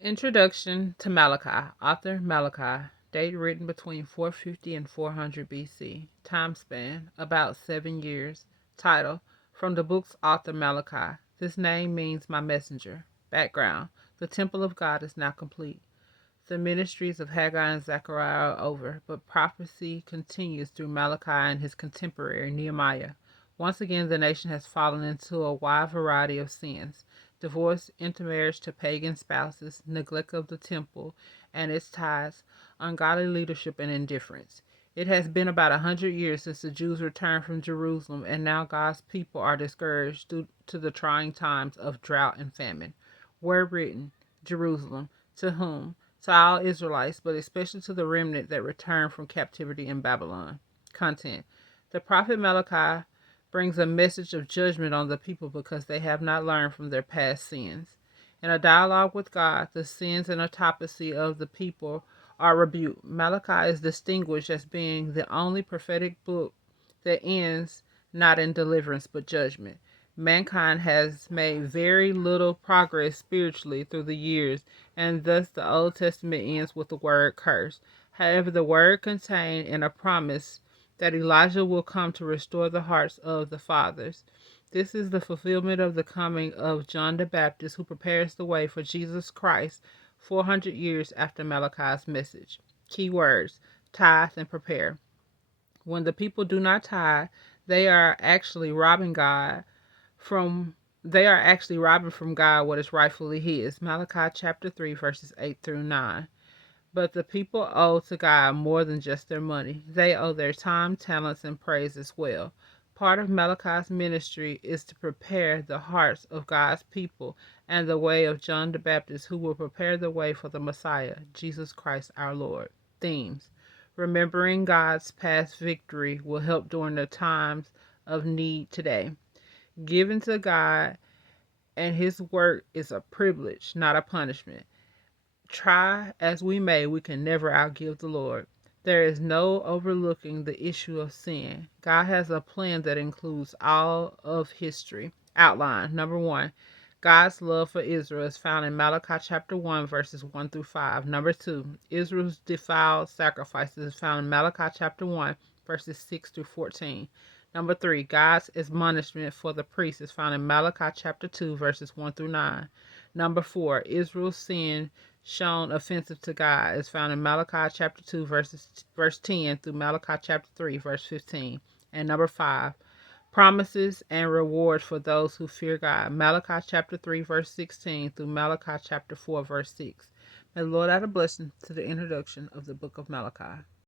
Introduction to Malachi. Author Malachi. Date written between 450 and 400 BC. Time span about 7 years. Title from the book's author Malachi. This name means my messenger. Background. The temple of God is now complete. The ministries of Haggai and Zechariah are over, but prophecy continues through Malachi and his contemporary Nehemiah. Once again, the nation has fallen into a wide variety of sins: divorce, intermarriage to pagan spouses, neglect of the temple and its tithes, ungodly leadership, and indifference. It has been about 100 years since the Jews returned from Jerusalem, and now God's people are discouraged due to the trying times of drought and famine. Word written, Jerusalem, to whom? To all Israelites, but especially to the remnant that returned from captivity in Babylon. Content. The prophet Malachi brings a message of judgment on the people because they have not learned from their past sins. In a dialogue with God, the sins and autopsy of the people are rebuked. Malachi is distinguished as being the only prophetic book that ends not in deliverance but judgment. Mankind has made very little progress spiritually through the years, and thus the Old Testament ends with the word curse. However, the word contained in a promise that Elijah will come to restore the hearts of the fathers. This is the fulfillment of the coming of John the Baptist, who prepares the way for Jesus Christ 400 years after Malachi's message. Key words: tithe and prepare. When the people do not tithe, they are actually robbing God from from God what is rightfully his. Malachi chapter 3 verses 8 through 9. But the people owe to God more than just their money. They owe their time, talents, and praise as well. Part of Malachi's ministry is to prepare the hearts of God's people and the way of John the Baptist, who will prepare the way for the Messiah, Jesus Christ our Lord. Themes: remembering God's past victory will help during the times of need today. Giving to God and his work is a privilege, not a punishment. Try as we may, we can never outgive the Lord. There is no overlooking the issue of sin. God has a plan that includes all of history. Outline. Number 1. God's love for Israel is found in Malachi chapter 1 verses 1 through 5. Number 2. Israel's defiled sacrifices is found in Malachi chapter 1 verses 6 through 14. Number 3. God's admonishment for the priests is found in Malachi chapter 2 verses 1 through 9. Number 4. Israel's sin shown offensive to God is found in Malachi chapter 2 verse 10 through Malachi chapter 3 verse 15. And number 5, promises and rewards for those who fear God. Malachi chapter 3 verse 16 through Malachi chapter 4 verse 6. May the Lord add a blessing to the introduction of the book of Malachi.